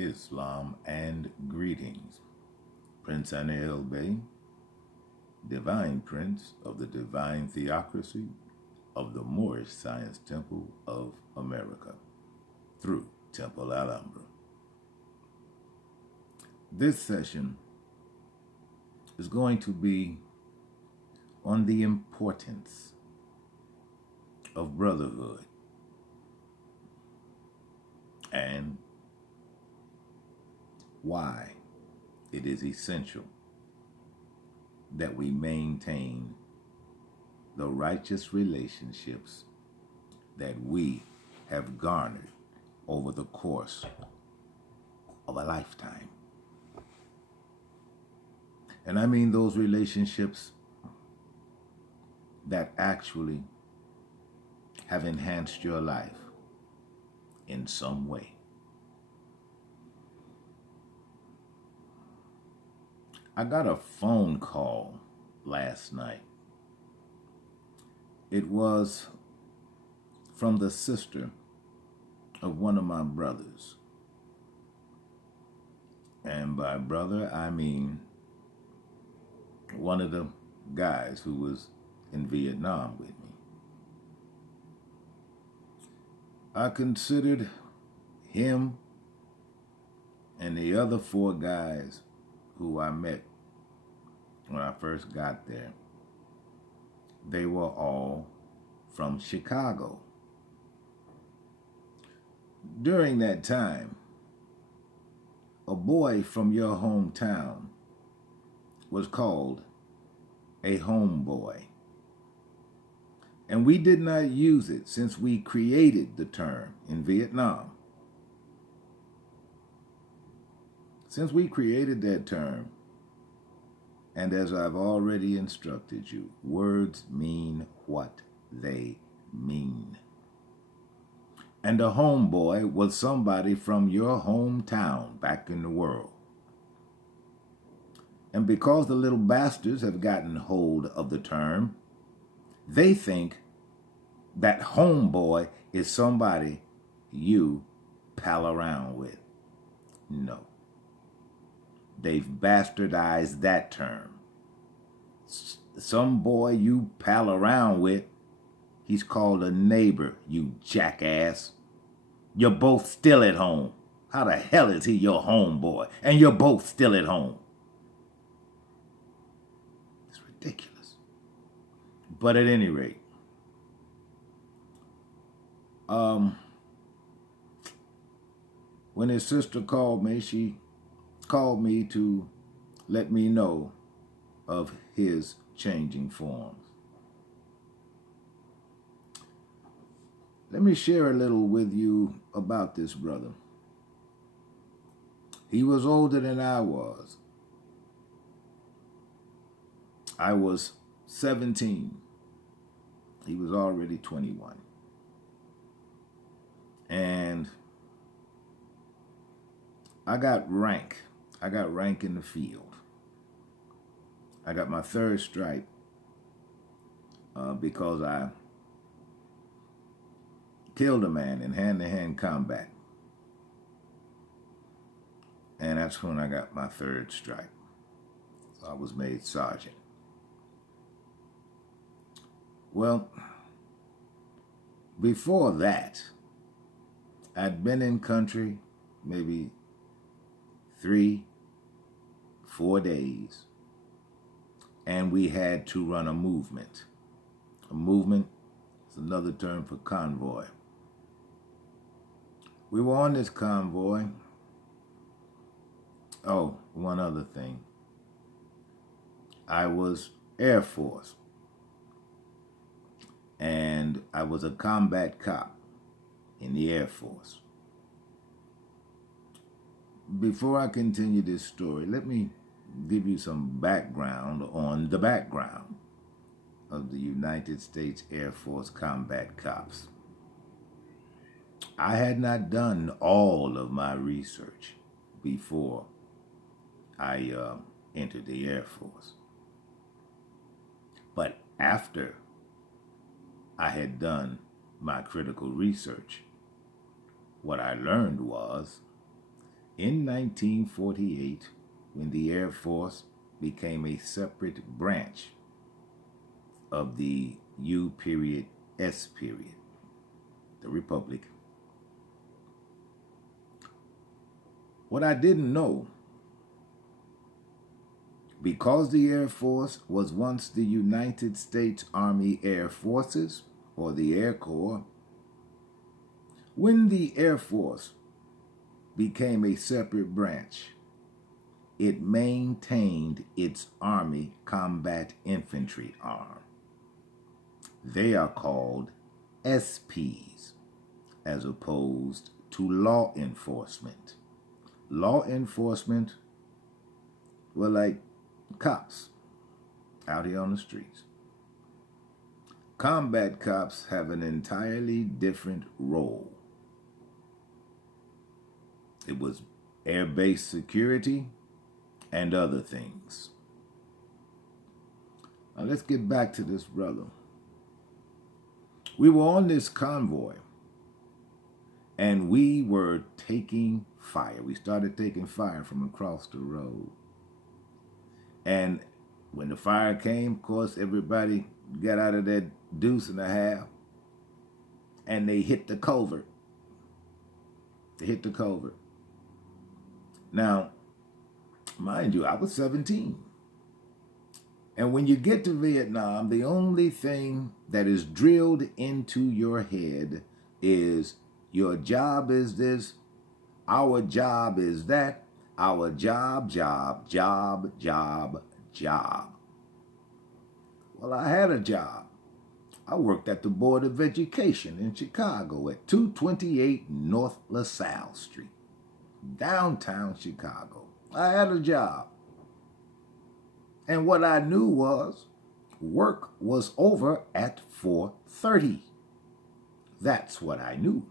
Islam, and greetings. Princeanaelbey, Divine Prince of the Divine Theocracy of the Moorish Science Temple of America, through Temple Alhambra. This session is going to be on the importance of brotherhood and why it is essential that we maintain the righteous relationships that we have garnered over the course of a lifetime. And I mean those relationships that actually have enhanced your life in some way. I got a phone call last night. It was from the sister of one of my brothers. And by brother, I mean one of the guys who was in Vietnam with me. I considered him and the other 4 guys who I met when I first got there. They were all from Chicago. During that time, a boy from your hometown was called a homeboy. And we did not use it since we created the term in Vietnam. Since we created that term, and as I've already instructed you, words mean what they mean. And a homeboy was somebody from your hometown back in the world. And because the little bastards have gotten hold of the term, they think that homeboy is somebody you pal around with. No. They've bastardized that term. Some boy you pal around with, he's called a neighbor, you jackass. You're both still at home. How the hell is he your homeboy? And you're both still at home. It's ridiculous. But at any rate, when his sister called me, she called me to let me know of his changing forms. Let me share a little with you about this brother. He was older than I was. I was 17. He was already 21. And I got rank. I got rank in the field. I got my 3rd stripe because I killed a man in hand-to-hand combat. And that's when I got my 3rd stripe. So I was made sergeant. Well, before that, I'd been in country maybe 3-4 days, and we had to run a movement. A movement is another term for convoy. We were on this convoy. Oh, one other thing. I was Air Force, and I was a combat cop in the Air Force. Before I continue this story, let me give you some background on the background of the United States Air Force combat cops. I had not done all of my research before I entered the Air Force. But after I had done my critical research, what I learned was in 1948, when the Air Force became a separate branch of the U.S., the Republic. What I didn't know, because the Air Force was once the United States Army Air Forces, or the Air Corps, when the Air Force became a separate branch, it maintained its Army Combat Infantry arm. They are called SPs, as opposed to law enforcement. Law enforcement were like cops out here on the streets. Combat cops have an entirely different role. It was air-based security and other things. Now let's get back to this brother. We were on this convoy, and we were taking fire. We started taking fire from across the road. And when the fire came, of course, everybody got out of that deuce and a half, and they hit the culvert. They hit the culvert. Now, mind you, I was 17. And when you get to Vietnam, the only thing that is drilled into your head is your job is this, our job is that, our job. Well, I had a job. I worked at the Board of Education in Chicago at 228 North LaSalle Street, downtown Chicago. I had a job. And what I knew was work was over at 4:30. That's what I knew.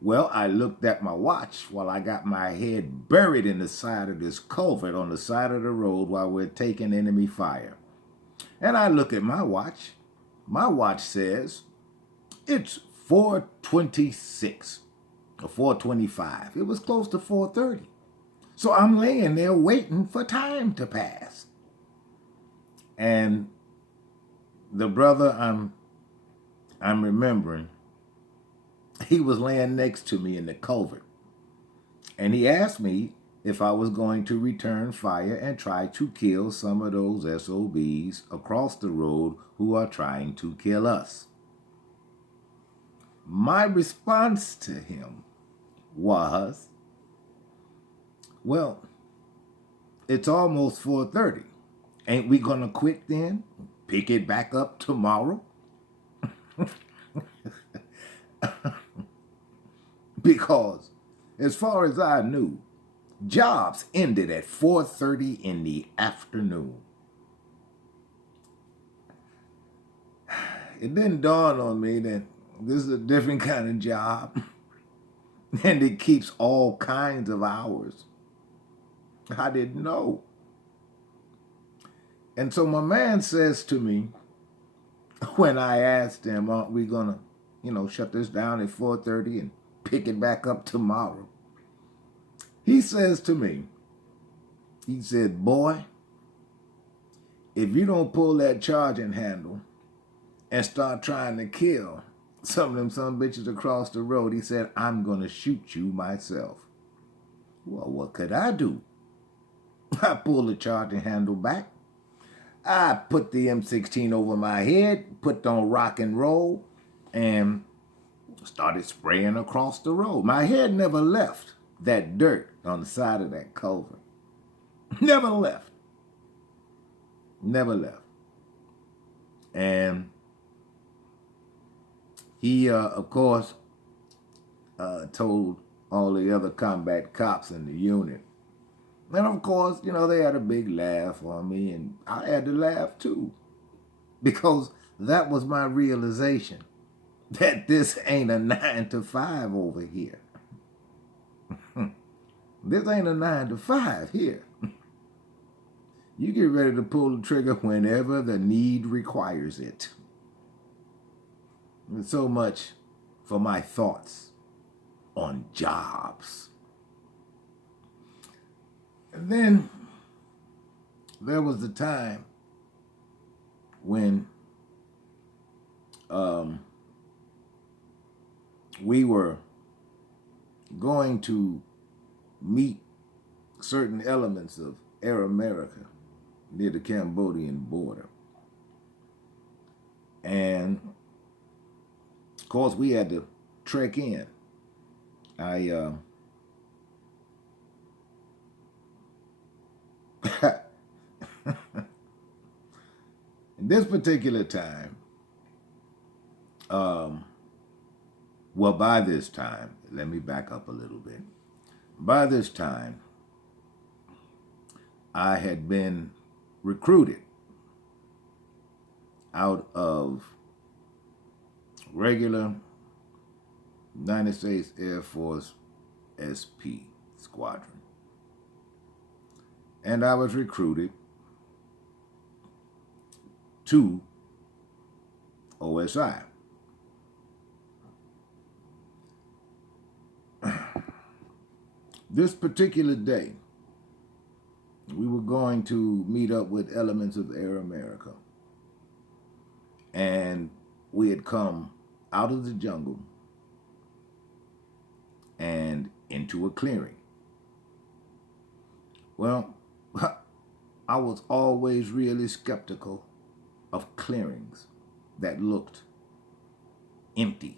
Well, I looked at my watch while I got my head buried in the side of this culvert on the side of the road while we're taking enemy fire. And I look at my watch. My watch says it's 4:26 or 4:25. It was close to 4:30. So I'm laying there waiting for time to pass. And the brother I'm remembering, he was laying next to me in the culvert. And he asked me if I was going to return fire and try to kill some of those SOBs across the road who are trying to kill us. My response to him was, well, it's almost 4:30. Ain't we gonna quit then? Pick it back up tomorrow? Because as far as I knew, jobs ended at 4:30 in the afternoon. It didn't dawn on me that this is a different kind of job and it keeps all kinds of hours. I didn't know. And so my man says to me, when I asked him, aren't we gonna, shut this down at 4:30 and pick it back up tomorrow? He says to me, he said, boy, if you don't pull that charging handle and start trying to kill some of them son bitches across the road, he said, I'm gonna shoot you myself. Well, what could I do? I pulled the charging handle back. I put the M16 over my head, put on rock and roll, and started spraying across the road. My head never left that dirt on the side of that culvert. Never left. Never left. And he, of course, told all the other combat cops in the unit. And of course, they had a big laugh on me, and I had to laugh too, because that was my realization that this ain't a 9 to 5 over here. This ain't a 9 to 5 here. You get ready to pull the trigger whenever the need requires it. And so much for my thoughts on jobs. And then there was the time when we were going to meet certain elements of Air America near the Cambodian border. And of course we had to trek in. In this particular time, well, by this time, let me back up a little bit. By this time, I had been recruited out of regular United States Air Force SP squadron. And I was recruited to OSI. This particular day, we were going to meet up with elements of Air America. And we had come out of the jungle and into a clearing. Well, I was always really skeptical of clearings that looked empty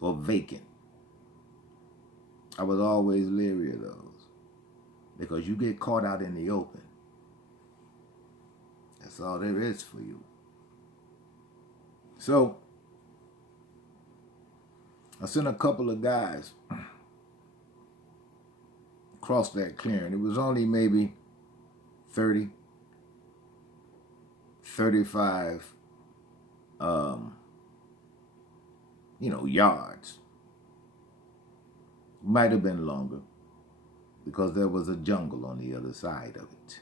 or vacant. I was always leery of those because you get caught out in the open. That's all there is for you. So I sent a couple of guys across that clearing. It was only maybe 30, 35, yards. Might have been longer because there was a jungle on the other side of it.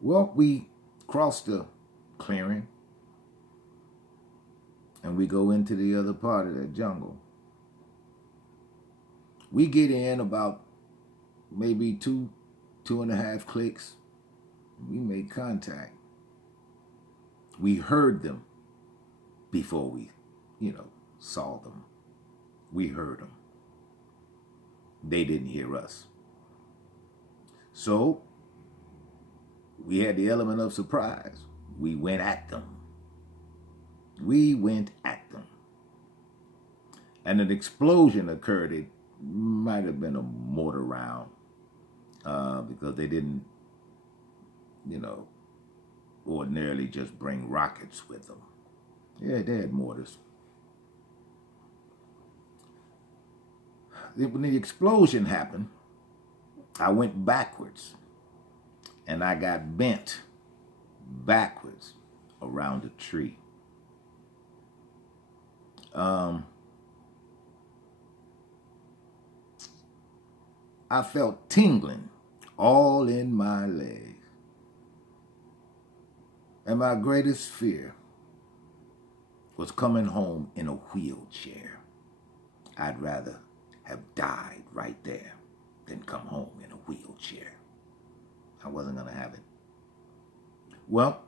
Well, we crossed the clearing and we go into the other part of that jungle. We get in about maybe 2.5 clicks. We made contact. We heard them before we, saw them. We heard them. They didn't hear us. So we had the element of surprise. We went at them. And an explosion occurred. It might have been a mortar round because they didn't, ordinarily just bring rockets with them. Yeah, they had mortars. When the explosion happened, I went backwards and I got bent backwards around a tree. I felt tingling all in my legs. And my greatest fear was coming home in a wheelchair. I'd rather have died right there than come home in a wheelchair. I wasn't going to have it. Well,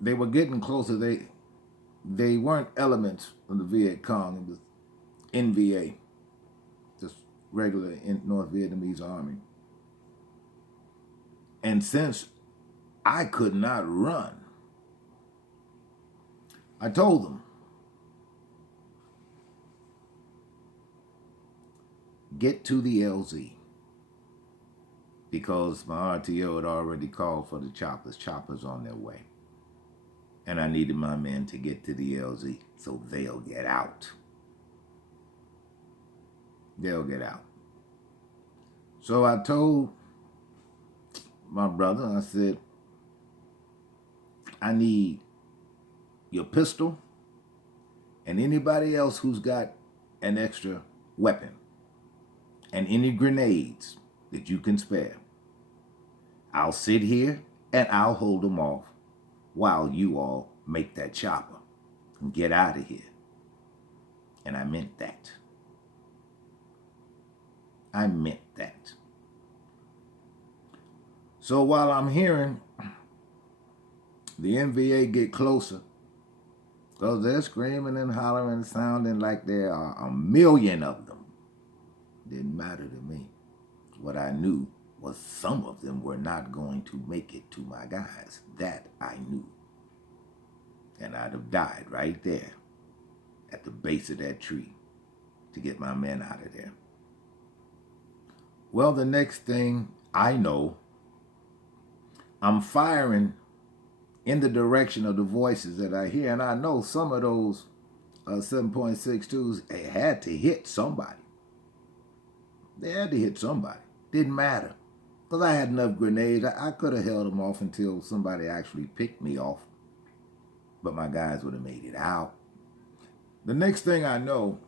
they were getting closer. They weren't elements of the Viet Cong. It was NVA, just regular North Vietnamese army. And since I could not run, I told them, get to the LZ, because my RTO had already called for the choppers. Choppers on their way. And I needed my men to get to the LZ so they'll get out. They'll get out. So I told my brother, I said, I need your pistol and anybody else who's got an extra weapon and any grenades that you can spare. I'll sit here and I'll hold them off while you all make that chopper and get out of here. And I meant that. I meant that. So while I'm hearing the NVA get closer, because they're screaming and hollering, sounding like there are a million of them, didn't matter to me. What I knew was some of them were not going to make it to my guys. That I knew. And I'd have died right there at the base of that tree to get my men out of there. Well, the next thing I know, I'm firing in the direction of the voices that I hear, and I know some of those 7.62s had to hit somebody. They had to hit somebody. Didn't matter. Because I had enough grenades. I could have held them off until somebody actually picked me off. But my guys would have made it out. The next thing I know,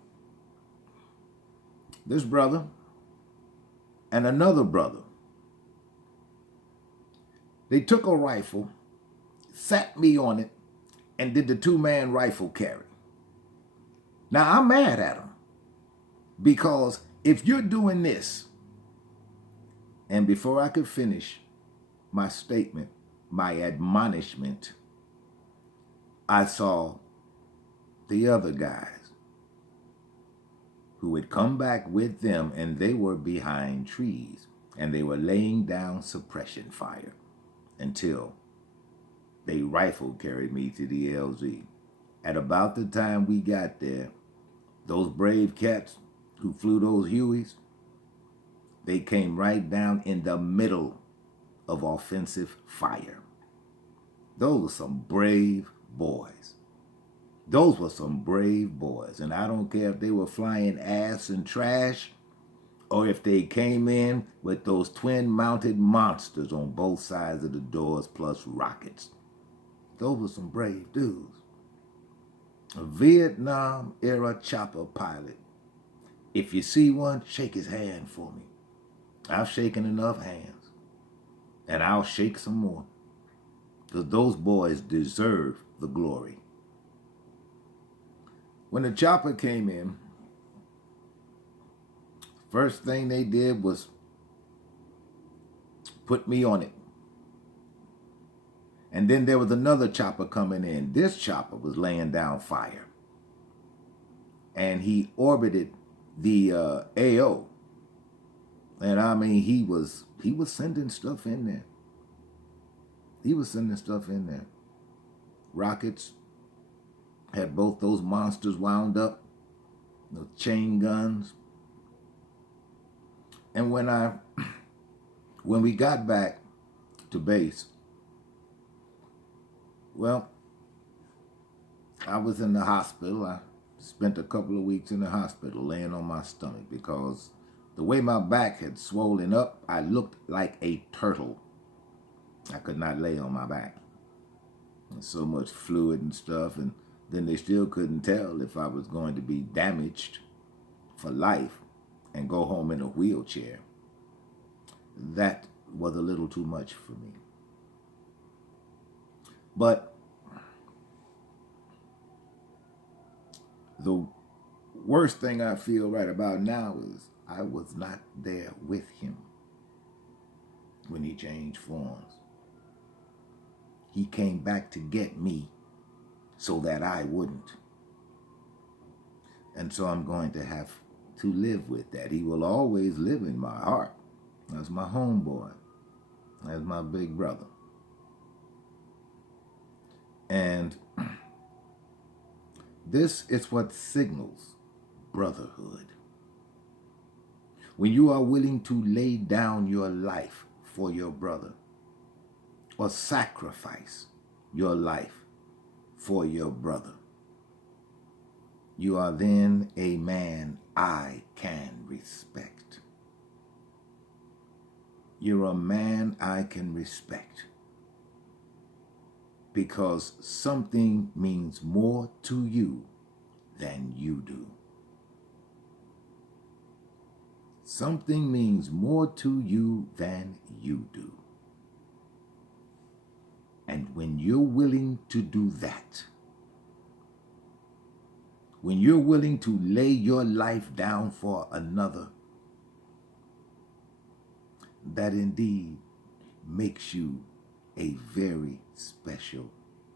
this brother and another brother, they took a rifle, sat me on it, and did the two-man rifle carry. Now, I'm mad at them because if you're doing this, and before I could finish my statement, my admonishment, I saw the other guys who had come back with them, and they were behind trees, and they were laying down suppression fire until they rifle carried me to the LZ. At about the time we got there, those brave cats who flew those Hueys, they came right down in the middle of offensive fire. Those were some brave boys. Those were some brave boys. And I don't care if they were flying ass and trash or if they came in with those twin-mounted monsters on both sides of the doors plus rockets. Those were some brave dudes. A Vietnam-era chopper pilot. If you see one, shake his hand for me. I've shaken enough hands. And I'll shake some more. Because those boys deserve the glory. When the chopper came in, first thing they did was put me on it. And then there was another chopper coming in. This chopper was laying down fire. And he orbited the AO. And I mean, he was sending stuff in there. He was sending stuff in there. Rockets. Had both those monsters wound up. The chain guns. And when we got back to base, well, I was in the hospital. I spent a couple of weeks in the hospital laying on my stomach because the way my back had swollen up, I looked like a turtle. I could not lay on my back. And so much fluid and stuff, and then they still couldn't tell if I was going to be damaged for life and go home in a wheelchair. That was a little too much for me. But the worst thing I feel right about now is I was not there with him when he changed forms. He came back to get me so that I wouldn't. And so I'm going to have to live with that. He will always live in my heart. That's my homeboy. That's my big brother. And this is what signals brotherhood. When you are willing to lay down your life for your brother or sacrifice your life for your brother, you are then a man I can respect. You're a man I can respect because something means more to you than you do. Something means more to you than you do. And when you're willing to do that, when you're willing to lay your life down for another, that indeed makes you a very special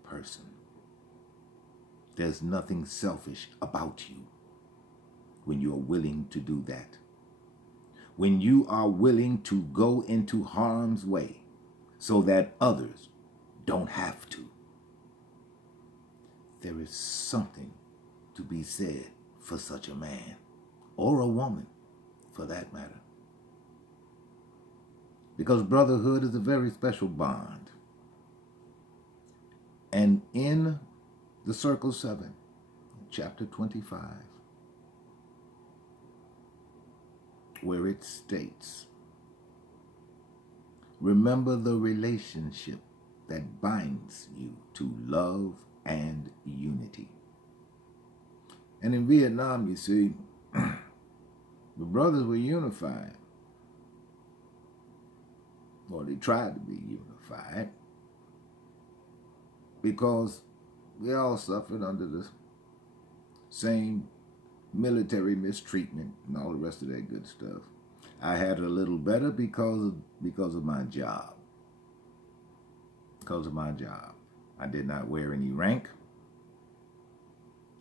person. There's nothing selfish about you when you're willing to do that. When you are willing to go into harm's way so that others don't have to. There is something to be said for such a man, or a woman for that matter. Because brotherhood is a very special bond. And in the Circle 7, chapter 25, where it states, remember the relationship that binds you to love and unity. And in Vietnam, you see, the brothers were unified. Or they tried to be unified. Because we all suffered under the same military mistreatment and all the rest of that good stuff. I had it a little better because of my job. Because of my job. I did not wear any rank.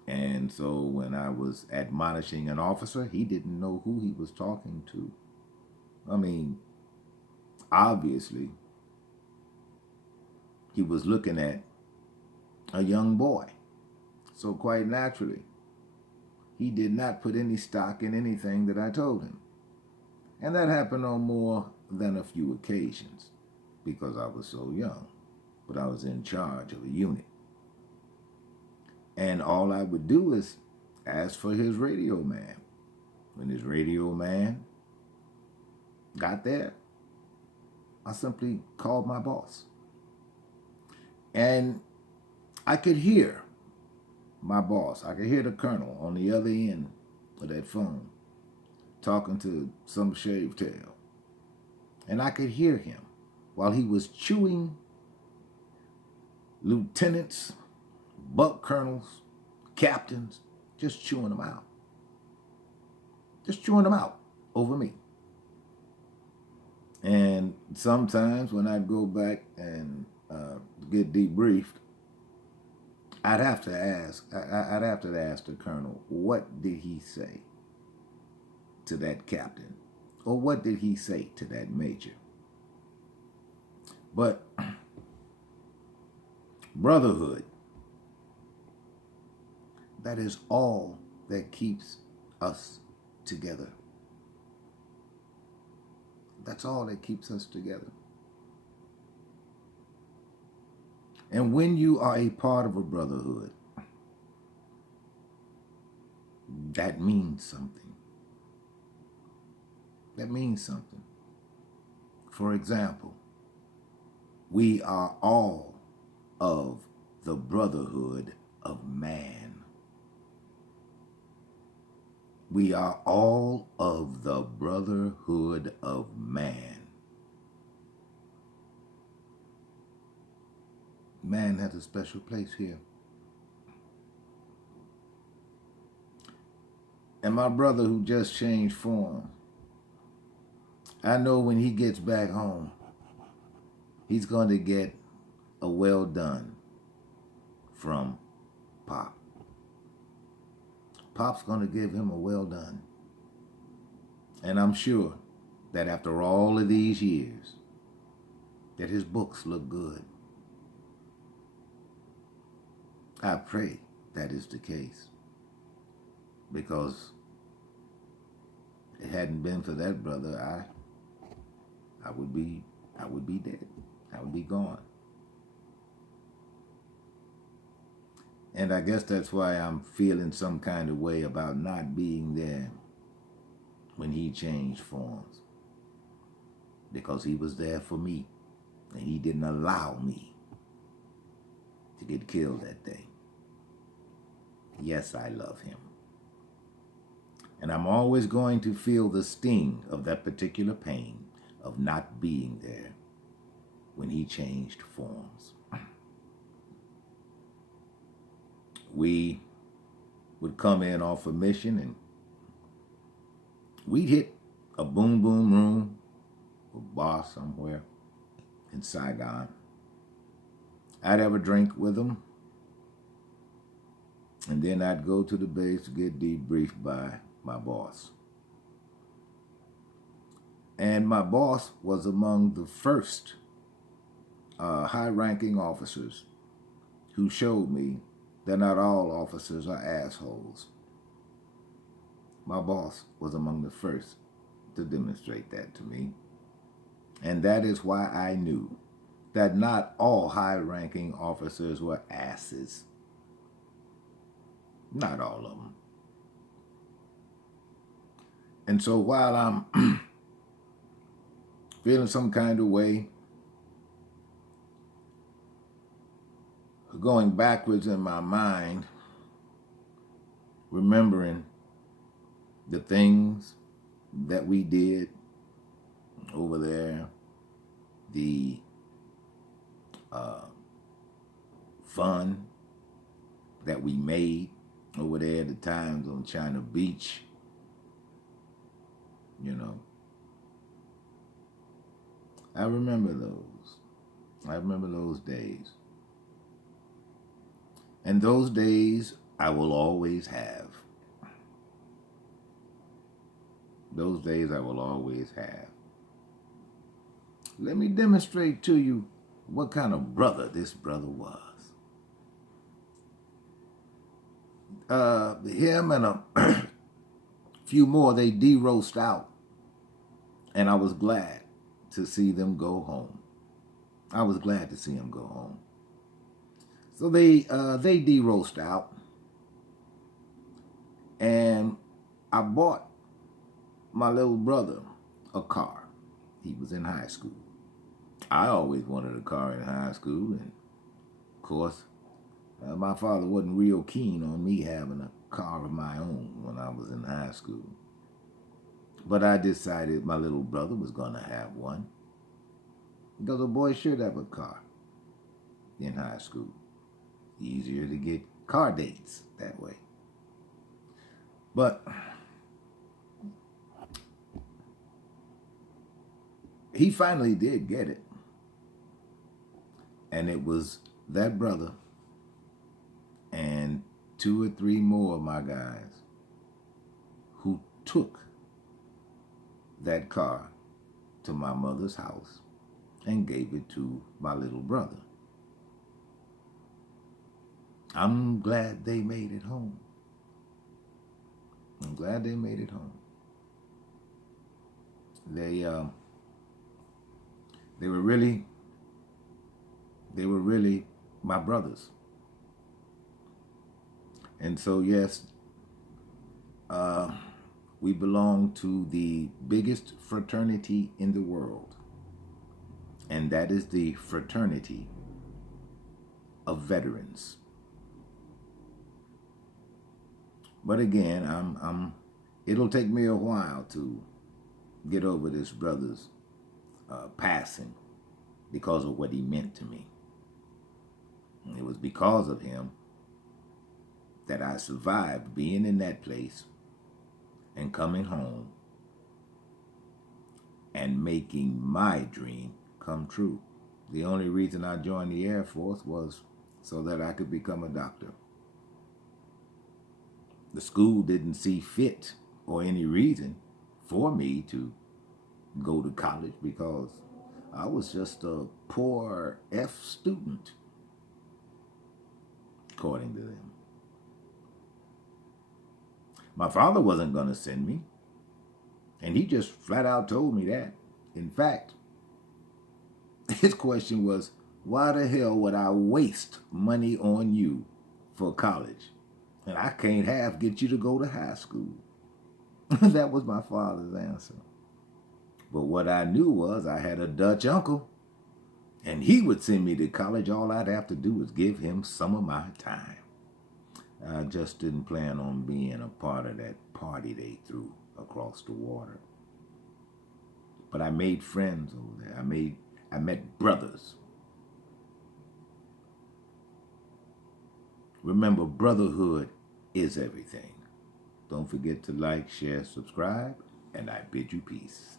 And so when I was admonishing an officer, he didn't know who he was talking to. I mean, obviously, he was looking at a young boy. So quite naturally, he did not put any stock in anything that I told him. And that happened on more than a few occasions because I was so young. But I was in charge of a unit. And all I would do is ask for his radio man. When his radio man got there, I simply called my boss. And I could hear my boss. I could hear the colonel on the other end of that phone talking to some shaved tail. And I could hear him while he was chewing lieutenants, buck colonels, captains, just chewing them out. Just chewing them out over me. And sometimes when I'd go back and get debriefed, I'd have to ask the colonel, what did he say to that captain? Or what did he say to that major? But brotherhood, that is all that keeps us together. That's all that keeps us together. And when you are a part of a brotherhood, that means something. That means something. For example, we are all of the brotherhood of man. We are all of the brotherhood of man. Man has a special place here. And my brother who just changed form, I know when he gets back home, he's going to get a well done from Pop. Pop's going to give him a well done. And I'm sure that after all of these years, that his books look good. I pray that is the case. Because if it hadn't been for that brother, I would be dead. I would be gone. And I guess that's why I'm feeling some kind of way about not being there when he changed forms. Because he was there for me. And he didn't allow me to get killed that day. Yes, I love him. And I'm always going to feel the sting of that particular pain of not being there when he changed forms. We would come in off a mission and we'd hit a boom boom room a bar somewhere in Saigon. I'd have a drink with them, and then I'd go to the base to get debriefed by my boss. And my boss was among the first high-ranking officers who showed me that not all officers are assholes. My boss was among the first to demonstrate that to me. And that is why I knew that not all high-ranking officers were asses. Not all of them. And so while I'm feeling some kind of way, going backwards in my mind, remembering the things that we did over there, the fun that we made over there, the times on China Beach, you know. I remember those. I remember those days. And those days I will always have. Those days I will always have. Let me demonstrate to you what kind of brother this brother was. Him and a few more, they de-roast out. And I was glad to see them go home. I was glad to see them go home. So they de-roast out. And I bought my little brother a car. He was in high school. I always wanted a car in high school, and of course, my father wasn't real keen on me having a car of my own when I was in high school. But I decided my little brother was going to have one, because a boy should have a car in high school. Easier to get car dates that way. But he finally did get it. And it was that brother and 2 or 3 more of my guys who took that car to my mother's house and gave it to my little brother. I'm glad they made it home. I'm glad they made it home. They were really my brothers. And so, yes, we belong to the biggest fraternity in the world. And that is the fraternity of veterans. But again, it'll take me a while to get over this brother's passing because of what he meant to me. And it was because of him that I survived being in that place and coming home and making my dream come true. The only reason I joined the Air Force was so that I could become a doctor. The school didn't see fit or any reason for me to go to college because I was just a poor F student, according to them. My father wasn't going to send me, and he just flat out told me that. In fact, his question was, why the hell would I waste money on you for college? And I can't half get you to go to high school. That was my father's answer. But what I knew was I had a Dutch uncle, and he would send me to college. All I'd have to do was give him some of my time. I just didn't plan on being a part of that party they threw across the water. But I made friends over there. I met brothers. Remember, brotherhood is everything. Don't forget to like, share, subscribe, and I bid you peace.